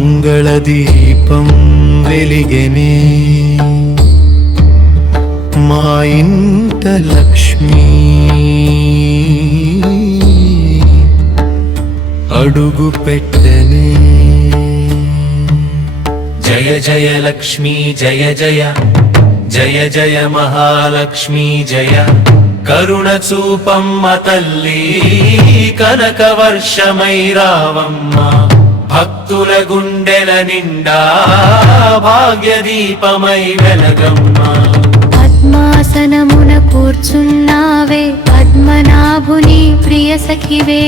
మంగళదీపం వెలిగెనే మా ఇంట లక్ష్మీ అడుగు పెట్టెనే జయ జయ లక్ష్మీ జయ జయ జయ జయ మహాలక్ష్మీ జయ కరుణ చూపమ్మ తల్లి కనక వర్షమై రావమ్మ భక్తుల గుండెల నిండా భాగ్యదీపమై వెలగమ్మ పద్మాసనమున కూర్చున్నావే పద్మనాభుని ప్రియ సఖివే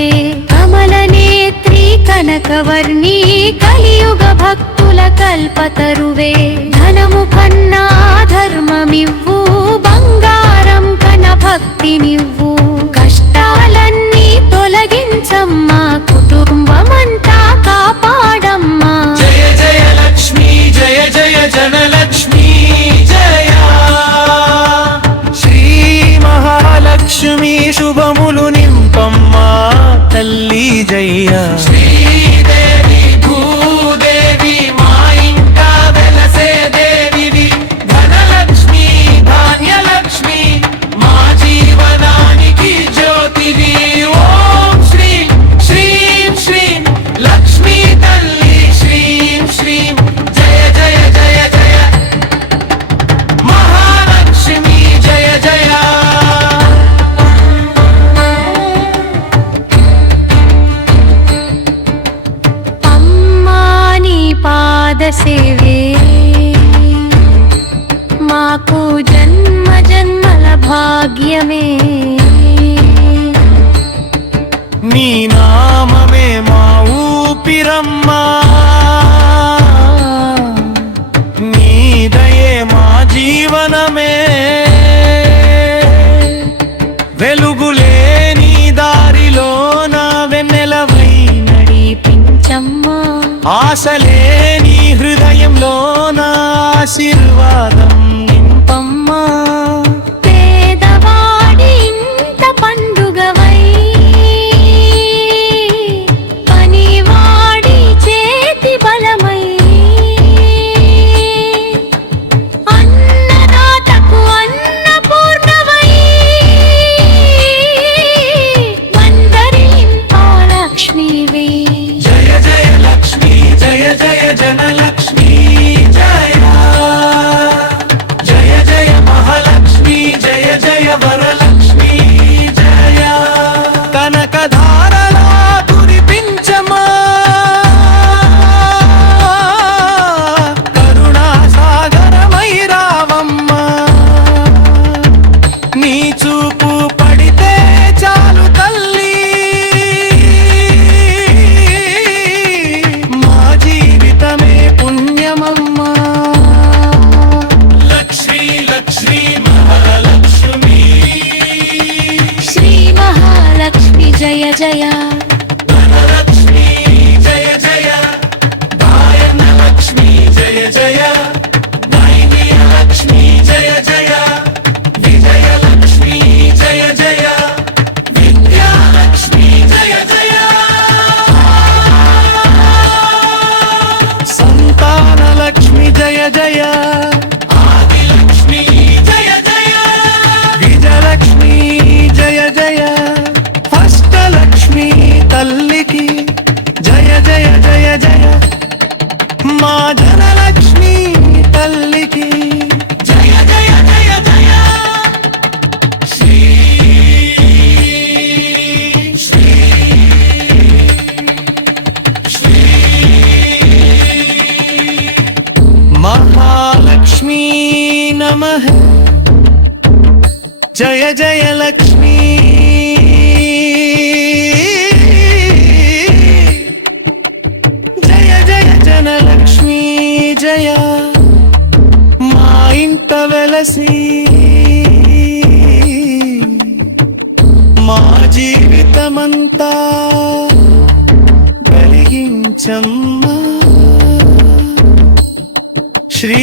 కమల నేత్రి కనకవర్ణి కలియుగ భక్తుల కల్పతరువే ధనము కన్నా ధర్మమివ్వు బంగారం కన భక్తి నివ్వు కష్టాలన్నీ తొలగించమ్మా కుటుంబమంతా కాపాడమ్మా జయ జయ లక్ష్మీ జయ జయ జనలక్ష్మీ జయ శ్రీ మహాలక్ష్మి శుభములు నింపమ్మా తల్లి జయ శ్రీదేవి భూదేవి మా ఇంట వెలసే దేవివి ధనలక్ష్మి ధాన్యలక్ష్మి మా జీవనానికి జ్యోతివి ఓం శ్రీం శ్రీం శ్రీం లక్ష్మీ తల్లి శ్రీం శ్రీం జయ జయ జయ జయ మహాలక్ష్మి జయ జయ అమ్మా నీ పాద సేవే మాకు జన్మ జన్మల భాగ్యమే నీ నామమే మా ఊపిరమ్మా నీ దయే మా జీవనమే వెలుగులే నీ దారిలో నా వెన్నెలవై నడిపించమ్మా ఆశలే నీ హృదయంలో నా ఆశీర్వాదం నింపమ్మా పేదవాడి ఇంత పండుగవై పనివాడి చేతి బలమై అన్నదాతకు అన్నపూర్ణవై మందరింపా లక్ష్మీవే జయ జయ లక్ష్మీ జయ జయ జనలక్ష్మీ జయ జయ జయ మహాలక్ష్మీ జయ జయ వరలక్ష్మీ జయ కనకధారలా కురిపించమా కరుణాసాగరమై రావమ్మా నీ చూపు పడితే చాలు తల్లి మా జీవితమే పుణ్యమమ్మా లక్ష్మీ లక్ష్మీ మహాలక్ష్మి శ్రీ మహాలక్ష్మి జయ జయ ధనలక్ష్మీ జయ జయ దాయనలక్ష్మీ జయ జయ దైవీలక్ష్మీ జయ జయ విజయలక్ష్మీ జయ జయ విద్యాలక్ష్మీ జయ జయ సంతానలక్ష్మి జయ జయ ఆదిలక్ష్మీ జయ జయ విజయలక్ష్మీ జయ జయ అష్టలక్ష్మి తల్లికి జయ జయ జయ జయ మా ధనలక్ష్మి తల్లికి జయ జయ జయ జయ శ్రీ శ్రీ శ్రీ మహాలక్ష్మీ నమః జయ జయ లక్ష్మీ జయ జయ జనలక్ష్మీ జయ మా ఇంట వెలసి మా జీవితమంతా వెలిగించమ్మా శ్రీ